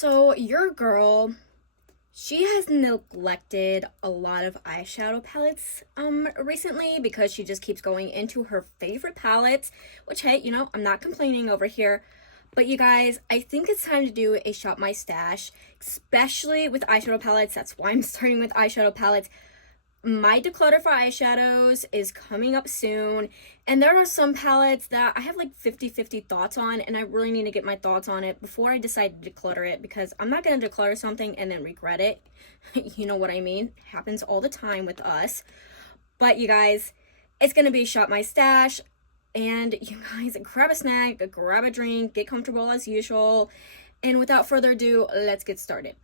So your girl, she has neglected a lot of eyeshadow palettes recently because she just keeps going into her favorite palettes, which, hey, I'm not complaining over here. But you guys, I think it's time to do a shop my stash, especially with eyeshadow palettes. That's why I'm starting with eyeshadow palettes. My declutter for eyeshadows is coming up soon, and there are some palettes that I have like 50-50 thoughts on, and I really need to get my thoughts on it before I decide to declutter it, because I'm not going to declutter something and then regret it. You know what I mean? It happens all the time with us. But you guys, it's going to be shop my stash, and you guys, grab a snack, grab a drink, get comfortable as usual, and without further ado, let's get started.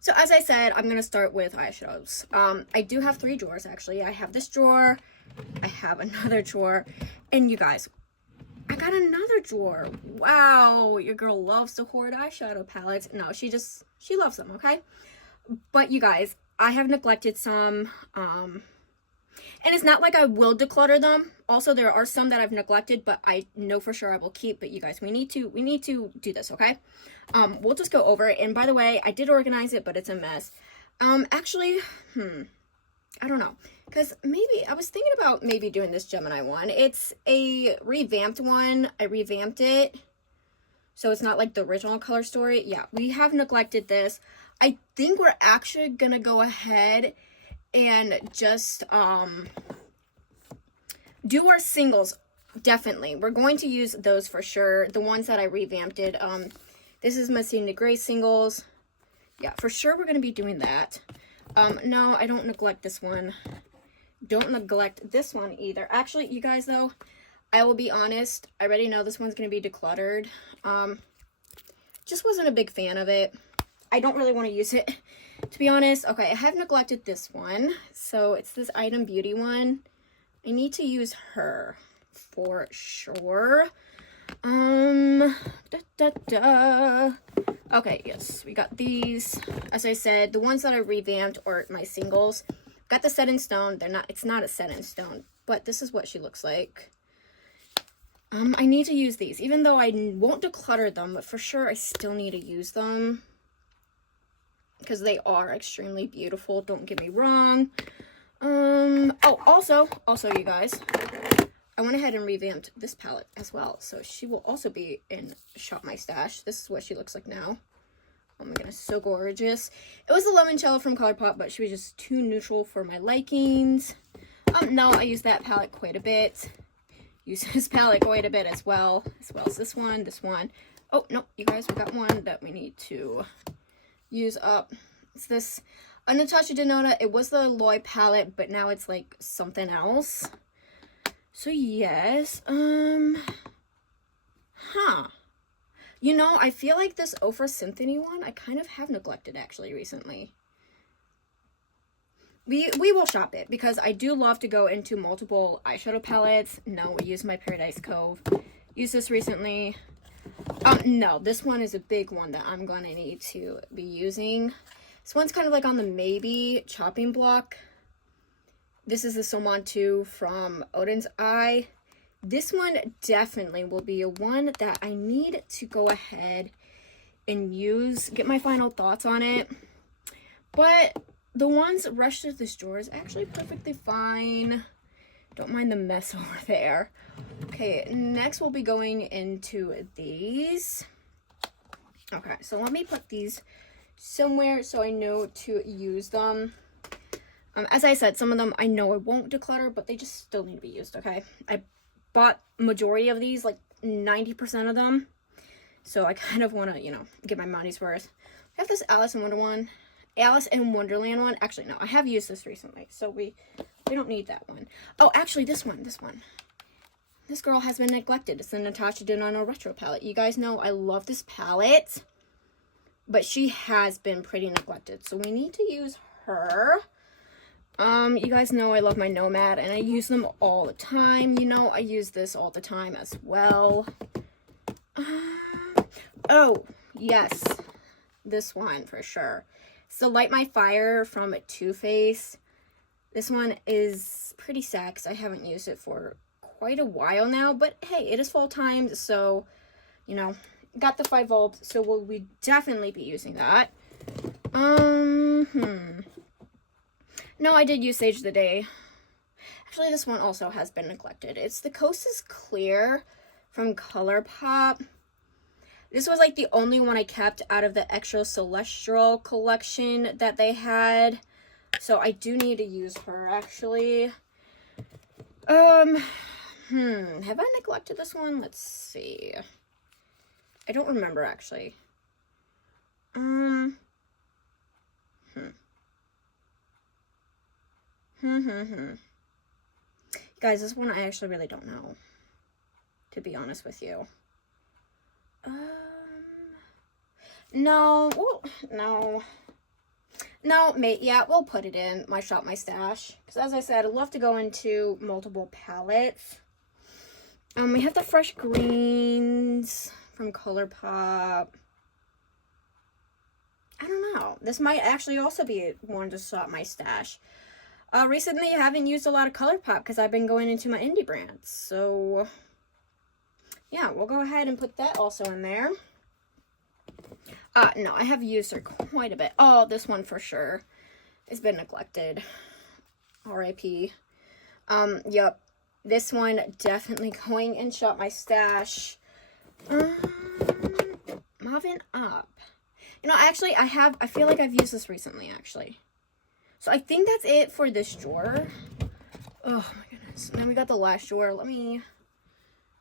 So as I said, I'm going to start with eyeshadows. I do have 3 drawers, actually. I have this drawer, I have another drawer, and you guys, I got another drawer. Wow, your girl loves to hoard eyeshadow palettes. No, she loves them, okay? But you guys, I have neglected some, and it's not like I will declutter them. Also, there are some that I've neglected, but I know for sure I will keep. But you guys, we need to do this, okay? We'll just go over it. And by the way, I did organize it, but it's a mess. Actually, I don't know. Because maybe, I was thinking about maybe doing this Gemini one. It's a revamped one. I revamped it. So it's not like the original color story. Yeah, we have neglected this. I think we're actually going to go ahead and just do our singles. Definitely. We're going to use those for sure. The ones that I revamped it. This is Messina Gray singles. Yeah, for sure we're going to be doing that. No, I don't neglect this one. Don't neglect this one either. Actually, you guys, though, I will be honest. I already know this one's going to be decluttered. Just wasn't a big fan of it. I don't really want to use it, to be honest. Okay, I have neglected this one. So it's this Item Beauty one. I need to use her for sure. Okay, yes, we got these. As I said, the ones that I revamped are my singles. Got the set in stone. It's not a set in stone, but this is what she looks like. I need to use these, even though I won't declutter them, but for sure I still need to use them because they are extremely beautiful. Don't get me wrong. Oh, also, you guys, I went ahead and revamped this palette as well. So she will also be in Shop My Stash. This is what she looks like now. Oh my goodness, so gorgeous. It was the Limoncello from ColourPop, but she was just too neutral for my likings. No, I use that palette quite a bit. Use this palette quite a bit as well as this one. Oh, no, you guys, we got one that we need to use up. It's this Natasha Denona. It was the Loy palette, but now it's like something else. So yes, I feel like this Ofra Symphony one, I kind of have neglected actually recently. We will shop it because I do love to go into multiple eyeshadow palettes. No, I used my Paradise Cove. Used this recently. No, this one is a big one that I'm going to need to be using. This one's kind of like on the maybe chopping block. This is the Somon 2 from Odin's Eye. This one definitely will be a one that I need to go ahead and use, get my final thoughts on it. But the ones rushed through this drawer is actually perfectly fine. Don't mind the mess over there. Okay, next we'll be going into these. Okay, so let me put these somewhere so I know to use them. As I said, some of them I know I won't declutter, but they just still need to be used, okay? I bought majority of these, like 90% of them. So I kind of want to, get my money's worth. I have this Alice in Wonderland one. Actually, no, I have used this recently, so we don't need that one. Oh, actually, this one. This girl has been neglected. It's the Natasha Denona Retro palette. You guys know I love this palette, but she has been pretty neglected, so we need to use her. You guys know I love my Nomad, and I use them all the time. I use this all the time as well. Oh, yes. This one, for sure. So Light My Fire from Too Faced. This one is pretty sad because I haven't used it for quite a while now, but hey, it is fall time, so, you know, got the 5 volts, so we definitely be using that. No, I did use Sage of the Day. Actually, this one also has been neglected. It's the Coast is Clear from ColourPop. This was like the only one I kept out of the Extra Celestial collection that they had. So I do need to use her, actually. Have I neglected this one? Let's see. I don't remember, actually. Guys, this one I actually really don't know, to be honest with you. No, well, no, mate, yeah, we'll put it in my shop, my stash, because as I said, I'd love to go into multiple palettes. We have the Fresh Greens from ColourPop. I don't know, this might actually also be one to shop my stash. Recently, I haven't used a lot of ColourPop because I've been going into my indie brands, so yeah, we'll go ahead and put that also in there. No, I have used her quite a bit. Oh, this one for sure. It's been neglected. R.I.P. Yep. This one definitely going in shop my stash. Moving up. You know, actually, I feel like I've used this recently, actually. So I think that's it for this drawer. Oh my goodness. And then we got the last drawer. Let me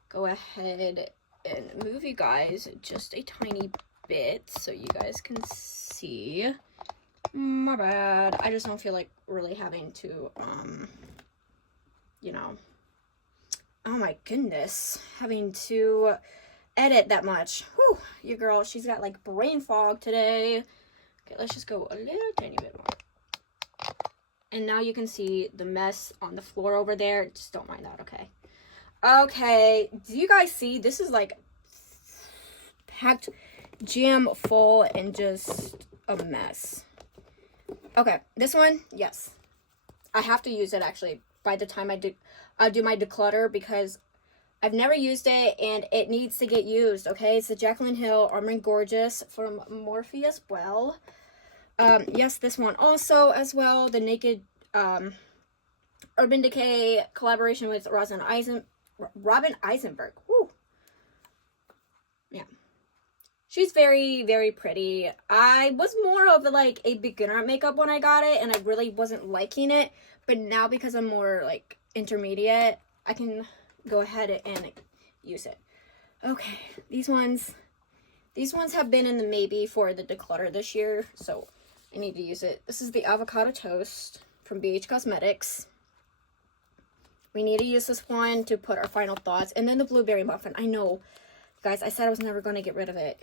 go ahead and move you guys just a tiny bit so you guys can see. My bad. I just don't feel like really having to, you know, oh my goodness, having to edit that much. Whew, your girl, she's got like brain fog today. Okay, let's just go a little tiny bit more. And now you can see the mess on the floor over there. Just don't mind that, okay? Okay, do you guys see? This is like packed jam full and just a mess. Okay, this one, yes. I have to use it actually by the time I do my declutter because I've never used it and it needs to get used, okay? It's the Jaclyn Hill Armored Gorgeous from Morphe as well. Yes, this one also as well. The Naked Urban Decay collaboration with Robin Eisenberg. Woo. Yeah. She's very, very pretty. I was more of like a beginner at makeup when I got it, and I really wasn't liking it. But now because I'm more like intermediate, I can go ahead and use it. Okay, these ones have been in the maybe for the declutter this year, so I need to use it. This is the Avocado Toast from BH Cosmetics. We need to use this one to put our final thoughts. And then the Blueberry Muffin. I know, guys, I said I was never going to get rid of it.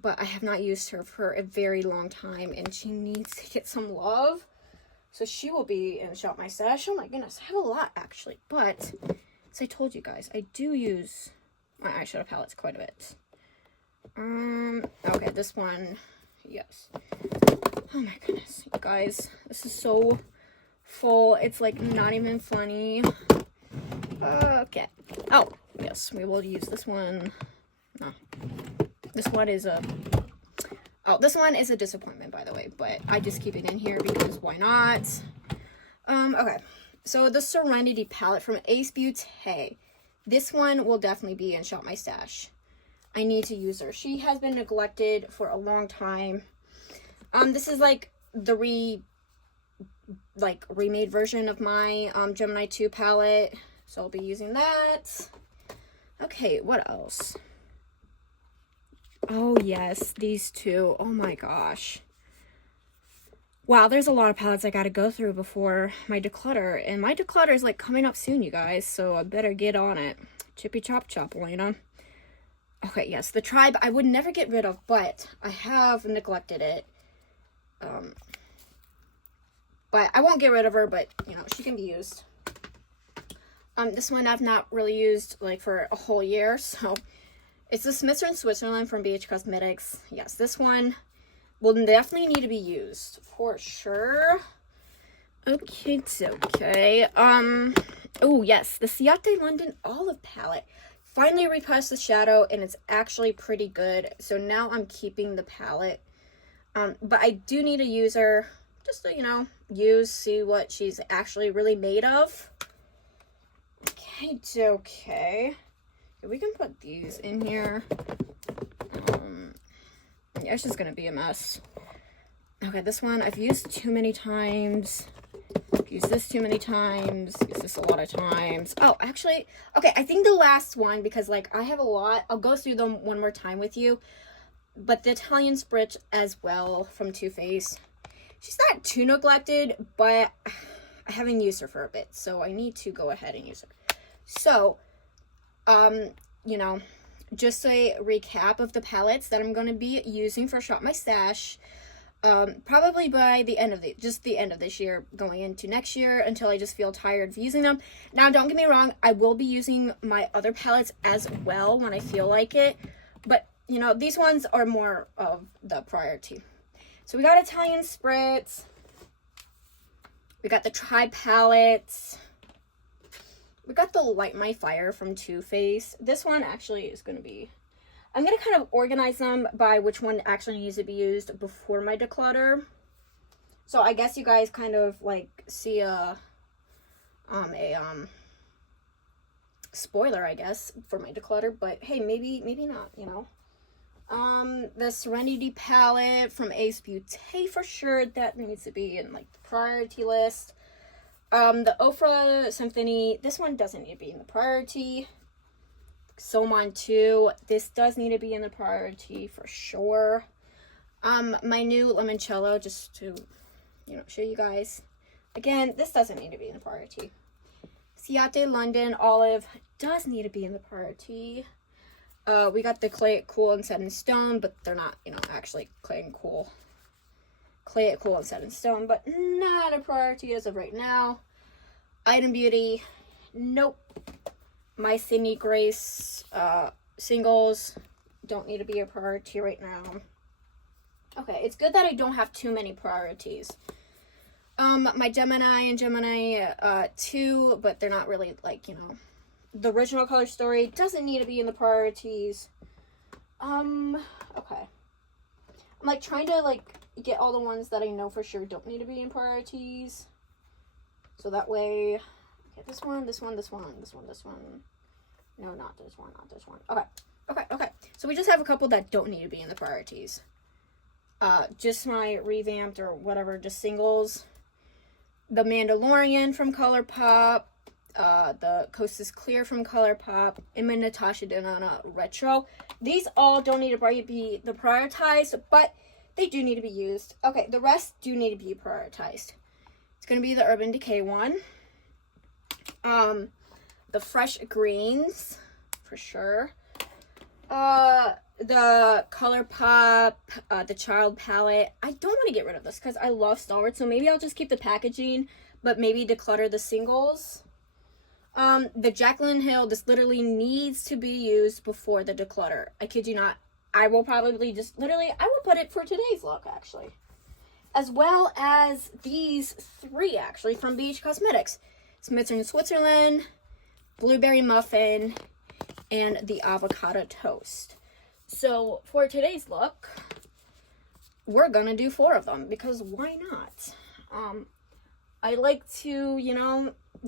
But I have not used her for a very long time. And she needs to get some love. So she will be in Shop My Stash. Oh my goodness, I have a lot actually. But, as I told you guys, I do use my eyeshadow palettes quite a bit. Okay, this one, yes. Oh my goodness, you guys, this is so full. It's like not even funny. Okay. Oh, yes, we will use this one. No. This one is a... Oh, this one is a disappointment, by the way, but I just keep it in here because why not? Okay. So the Serenity palette from Ace Beauté. This one will definitely be in Shop My Stash. I need to use her. She has been neglected for a long time. This is like the remade version of my Gemini 2 palette. So I'll be using that. Okay, what else? Oh yes, these two. Oh my gosh. Wow, there's a lot of palettes I gotta go through before my declutter. And my declutter is like coming up soon, you guys. So I better get on it. Chippy chop chop, Elena. Okay, yes, the Tribe I would never get rid of, but I have neglected it. But I won't get rid of her, but, you know, she can be used. This one I've not really used, like, for a whole year, so... It's the Smiths in Switzerland from BH Cosmetics. Yes, this one will definitely need to be used, for sure. Okay, it's okay. Oh yes, the Ciate London Olive palette. Finally repressed the shadow, and it's actually pretty good. So now I'm keeping the palette. But I do need a user just to, see what she's actually really made of. Okay, it's okay. We can put these in here. Yeah, it's just gonna be a mess. Okay, this one I've used too many times. Use this too many times. Use this a lot of times. Oh, actually, okay, I think the last one, because like I have a lot. I'll go through them one more time with you. But the Italian Spritz as well from Too Faced. She's not too neglected, but I haven't used her for a bit, so I need to go ahead and use her. So, just a recap of the palettes that I'm going to be using for Shop My Stash. Probably by the end of the end of this year, going into next year, until I just feel tired of using them. Now, don't get me wrong, I will be using my other palettes as well when I feel like it, but these ones are more of the priority. So we got Italian Spritz, we got the Tri palettes, we got the Light My Fire from Too Faced. This one actually is going to be, I'm going to kind of organize them by which one actually needs to be used before my declutter. So I guess you guys kind of like see a spoiler, I guess, for my declutter, but hey, maybe not, the Serenity palette from Ace Beauté, for sure that needs to be in like the priority list. The Ofra Symphony, this one doesn't need to be in the priority. Somon 2, this does need to be in the priority for sure. My new limoncello, just to show you guys. Again, this doesn't need to be in the priority. Ciate London Olive does need to be in the priority. We got the Clay It Cool and Set in Stone, but they're not, actually Clay It Cool and Set in Stone, but not a priority as of right now. Item Beauty, nope. My Sydney Grace singles don't need to be a priority right now. Okay, it's good that I don't have too many priorities. My Gemini and Gemini 2, but they're not really like, the original Color Story doesn't need to be in the priorities. Okay. I'm like trying to like get all the ones that I know for sure don't need to be in priorities. So that way, okay, this one. No, not this one. Okay. So we just have a couple that don't need to be in the priorities. Just my revamped or whatever, just singles. The Mandalorian from ColourPop. The Coast is Clear from ColourPop, and my Natasha Denona Retro. These all don't need to be the prioritized, but they do need to be used. Okay, the rest do need to be prioritized. It's going to be the Urban Decay one. The Fresh Greens, for sure. The ColourPop, the Child palette. I don't want to get rid of this because I love Stalwart, so maybe I'll just keep the packaging, but maybe declutter the singles. The Jaclyn Hill, this literally needs to be used before the declutter. I kid you not. I will probably just, I will put it for today's look, actually. As well as these 3, actually, from BH Cosmetics. Smithson Switzerland, Blueberry Muffin, and the Avocado Toast. So, for today's look, we're gonna do 4 of them, because why not? I like to,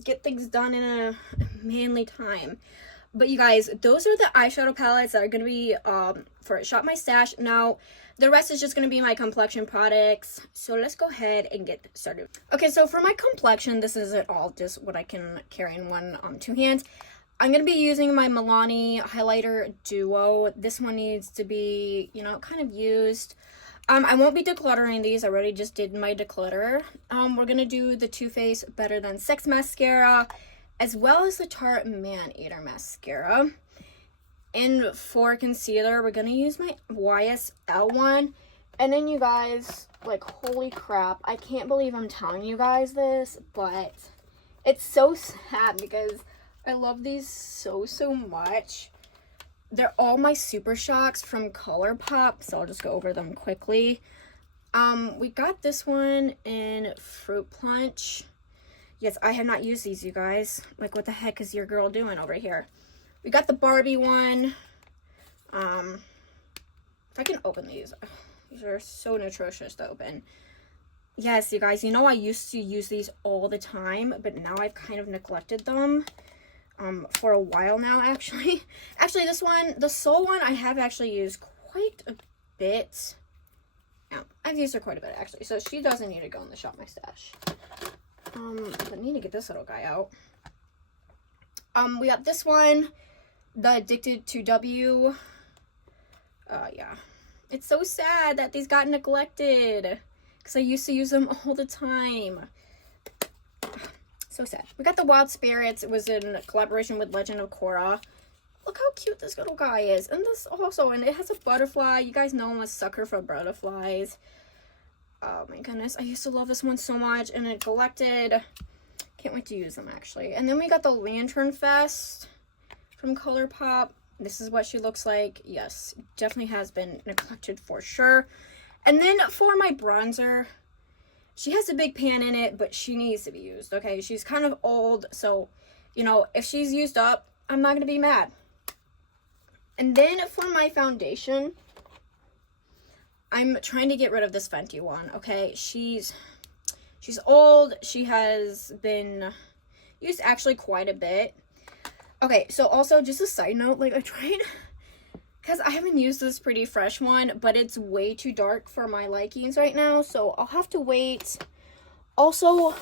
get things done in a manly time. But you guys, those are the eyeshadow palettes that are going to be for Shop My Stash. Now, the rest is just going to be my complexion products. So let's go ahead and get started. Okay, so for my complexion, this isn't all just what I can carry in one 2 hands. I'm going to be using my Milani Highlighter Duo. This one needs to be, kind of used. I won't be decluttering these. I already just did my declutter. We're going to do the Too Faced Better Than Sex Mascara, as well as the Tarte Man-Eater Mascara. And for concealer, we're going to use my YSL one. And then you guys, like, holy crap, I can't believe I'm telling you guys this, but it's so sad because I love these so much. They're all my Super Shocks from ColourPop, so I'll just go over them quickly. We got this one in Fruit Punch. Yes, I have not used these, you guys. Like, what the heck is your girl doing over here? We got the Barbie one. If I can open these. These are so atrocious to open. Yes, you guys, you know I used to use these all the time, but now I've kind of neglected them for a while now, actually. Actually, this one, the Soul one, I have actually used quite a bit. Yeah, I've used her quite a bit, actually. So she doesn't need to go in the Shop My Stash. But I need to get this little guy out. We got this one, the Addicted to W. Yeah. It's so sad that these got neglected, because I used to use them all the time. So sad. We got the Wild Spirits. It was in collaboration with Legend of Korra. Look how cute this little guy is. And this also, and it has a butterfly. You guys know I'm a sucker for butterflies. Oh my goodness. I used to love this one so much, and it neglected. Can't wait to use them, actually. And then we got the Lantern Fest from ColourPop. This is what she looks like. Yes, definitely has been neglected for sure. And then for my bronzer, she has a big pan in it, but she needs to be used, okay? She's kind of old, so, you know, if she's used up, I'm not going to be mad. And then for my foundation, I'm trying to get rid of this Fenty one, okay? She's old. She has been used actually quite a bit. Okay, so also just a side note, like I tried, because I haven't used this Pretty Fresh one, but it's way too dark for my likings right now, so I'll have to wait. Also,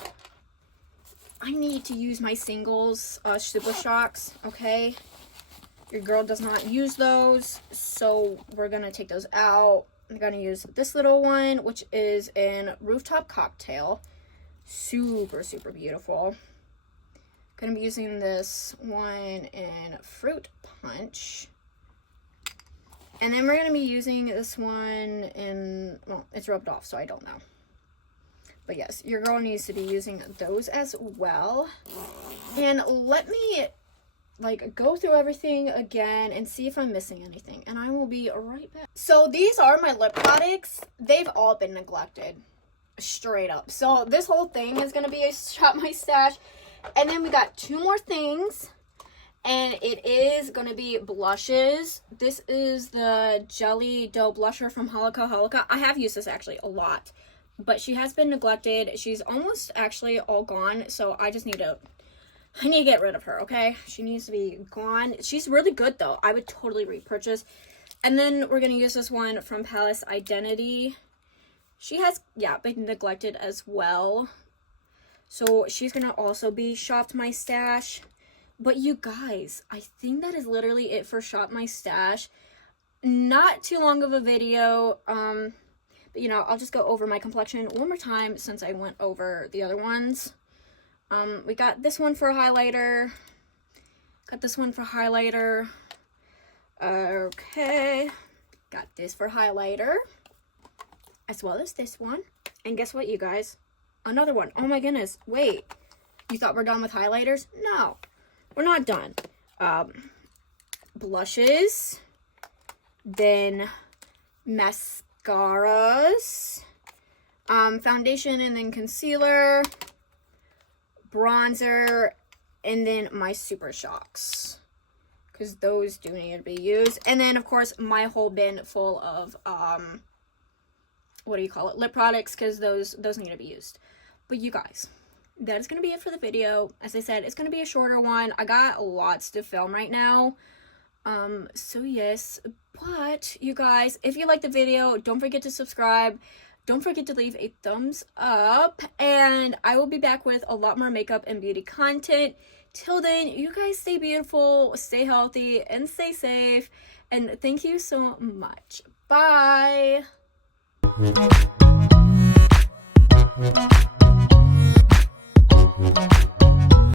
I need to use my singles Super Shocks, okay? Your girl does not use those, so we're going to take those out. I'm going to use this little one, which is in Rooftop Cocktail. Super, super beautiful. Going to be using this one in Fruit Punch. And then we're going to be using this one in, well, it's rubbed off, so I don't know. But yes, your girl needs to be using those as well. And let me, like, go through everything again and see if I'm missing anything. And I will be right back. So these are my lip products. They've all been neglected. Straight up. So this whole thing is going to be a Shop My Stash. And then we got two more things. And it is going to be blushes. This is the Jelly Dough Blusher from Halika Halika. I have used this actually a lot. But she has been neglected. She's almost actually all gone. So I just need to... I need to get rid of her, okay? She needs to be gone. She's really good, though. I would totally repurchase. And then we're going to use this one from Palace Identity. She has, yeah, been neglected as well. So she's going to also be Shop My Stash. But you guys, I think that is literally it for Shop My Stash. Not too long of a video. But, you know, I'll just go over my complexion one more time since I went over the other ones. We got this one for a highlighter. Got this one for highlighter. Okay. Got this for highlighter. As well as this one. And guess what, you guys? Another one. Oh my goodness. Wait. You thought we're done with highlighters? No. We're not done. Blushes. Then mascaras. Foundation and then concealer. Bronzer, and then my Super Shocks, because those do need to be used. And then, of course, my whole bin full of, what do you call it, lip products, because those need to be used. But you guys, that is going to be it for the video. As I said, it's going to be a shorter one. I got lots to film right now. So yes, but you guys, if you like the video, don't forget to subscribe. Don't forget to leave a thumbs up, and I will be back with a lot more makeup and beauty content. Till then, you guys stay beautiful, stay healthy, and stay safe, and thank you so much. Bye!